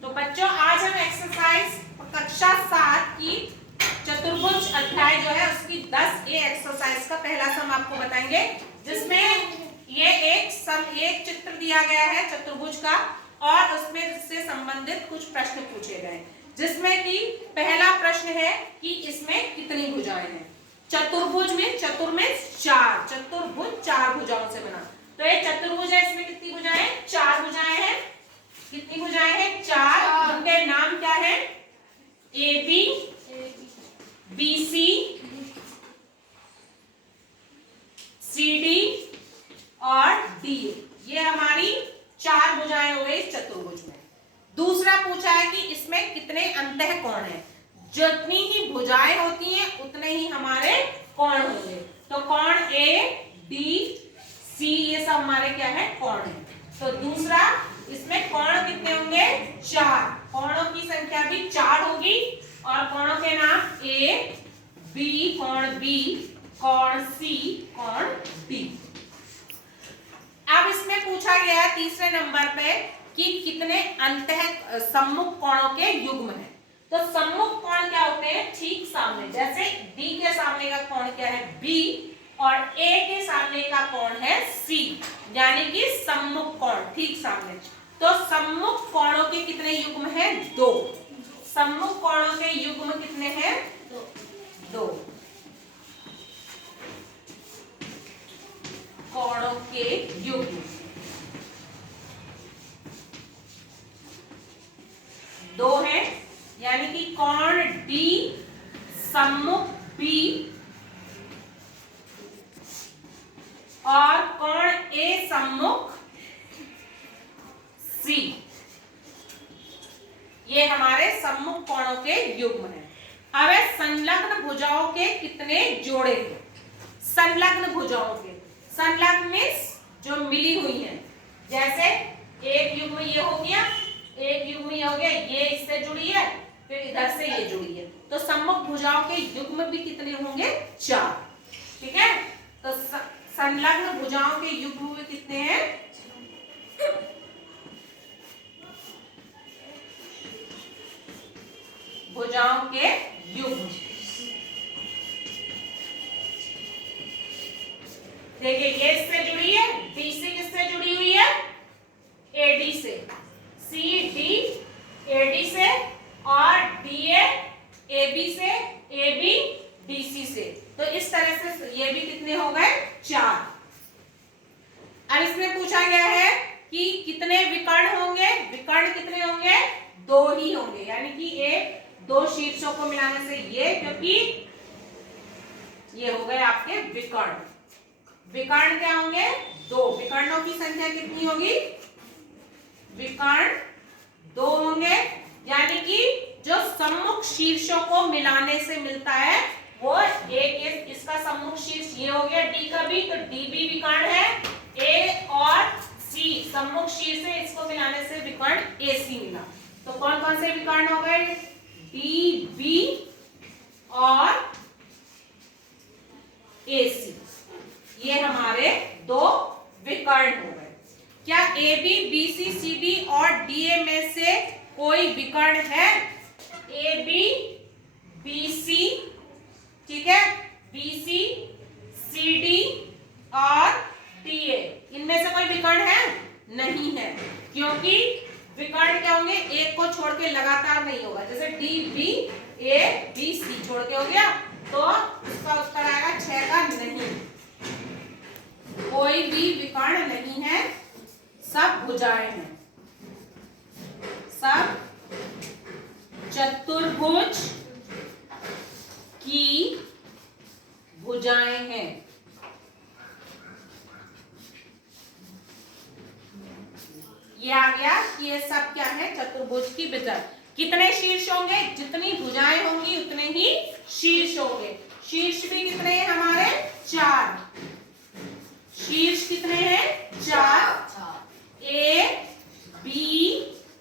तो बच्चों आज हम एक्सरसाइज कक्षा 7 की चतुर्भुज अध्याय जो है उसकी 10A एक्सरसाइज का पहला सम आपको बताएंगे, जिसमें ये एक चित्र दिया गया है चतुर्भुज का और उसमें से संबंधित कुछ प्रश्न पूछे गए, जिसमें कि पहला प्रश्न है कि इसमें कितनी भुजाएं हैं। चतुर्भुज में चतुर में चार, चतुर्भुज चार भुजाओं से बना। तो ये चतुर्भुज है, इसमें कितनी भुजाएं? चार भुजाएं हैं। कितनी भुजाएं हैं? चार। उनके नाम क्या है? A B, B C, C D और डी। ये हमारी चार भुजाएं हो गई चतुर्भुज में। दूसरा पूछा है कि इसमें कितने अंतःकोण हैं। जितनी ही भुजाएं होती हैं उतने ही हमारे कोण होंगे। तो कोण ए डी सी ये सब हमारे क्या है? कोण है। तो दूसरा, इसमें कोण कितने होंगे? चार। कोणों की संख्या भी चार होगी और कोणों के नाम ए बी, कोण बी, कोण सी, कोण डी। अब इसमें पूछा गया है तीसरे नंबर पे कि कितने सम्मुख कोणों के युग्म हैं। तो सम्मुख कोण क्या होते हैं? ठीक सामने, जैसे डी के सामने का कोण क्या है? बी और ए के सामने का कोण है सी, यानी कि सम्मुख कोण ठीक सामने। तो सम्मुख कोणों के कितने युग्म हैं? दो। सम्मुख कोणों के युग्म कितने हैं? दो। कोणों के युग्म दो हैं, यानी कि कोण डी सम्मुख बी और कोण ए सम्मुख सी, ये हमारे सम्मुख कोणों के युग्म हैं। अब संलग्न भुजाओं के कितने जोड़े हैं? संलग्न भुजाओं के, संलग्न मींस जो मिली हुई है, जैसे एक युग्म ये हो गया, एक युग्म ये हो गया, ये इससे जुड़ी है, फिर इधर से ये जुड़ी है। तो सम्मुख भुजाओं के युग्म भी कितने होंगे? चार। ठीक है, तो संलग्न भुजाओं के युग्म भी कितने हैं? भुजाओं के युग्म देखिए, ये इससे जुड़ी है, डी से किससे जुड़ी हुई है? एडी से, सी डी एडी से और डी एबी से, एबी डीसी से। तो इस तरह से ये भी कितने हो गए? चार। अब इसमें पूछा गया है कि कितने विकर्ण होंगे। विकर्ण कितने होंगे? दो ही होंगे, यानी कि एक दो शीर्षों को मिलाने से ये, क्योंकि ये हो गए आपके विकर्ण। विकर्ण क्या होंगे? दो। विकर्णों की संख्या कितनी होगी? विकर्ण दो होंगे, यानी कि जो सम्मुख शीर्षों को मिलाने से मिलता है वो एक, इसका सम्मुख शीर्ष ये हो गया डी का बी, तो डी बी विकर्ण है। ए और सी सम्मुख शीर्ष है, इसको मिलाने से विकर्ण ए सी मिला। तो कौन कौन से विकर्ण हो गए? डी बी और ए सी, ये हमारे दो विकर्ण हो गए। क्या A B, B C, C D और डी ए में से कोई विकर्ण है? ए बी, बी सी, ठीक है, बी सी, सी डी और डी ए, इनमें से कोई विकर्ण है? नहीं है, क्योंकि विकर्ण क्या होंगे? एक को छोड़ के लगातार नहीं होगा। जैसे D B A B C छोड़ के हो गया, तो उसका उत्तर आएगा 6 का नहीं। कोई भी विकर्ण नहीं है, सब भुजाएं हैं, सब चतुर्भुज की भुजाएं हैं। ये आ गया कि ये सब क्या है? चतुर्भुज की भुजा। कितने शीर्ष होंगे? जितनी भुजाएं होंगी उतने ही शीर्ष होंगे। शीर्ष भी कितने हैं हमारे? चार। शीर्ष कितने हैं? चार। A B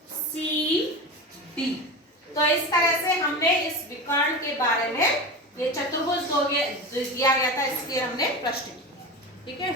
C D. तो इस तरह से हमने इस विकर्ण के बारे में, ये चतुर्भुज दिया गया था, इसके हमने प्रश्न किए। ठीक है।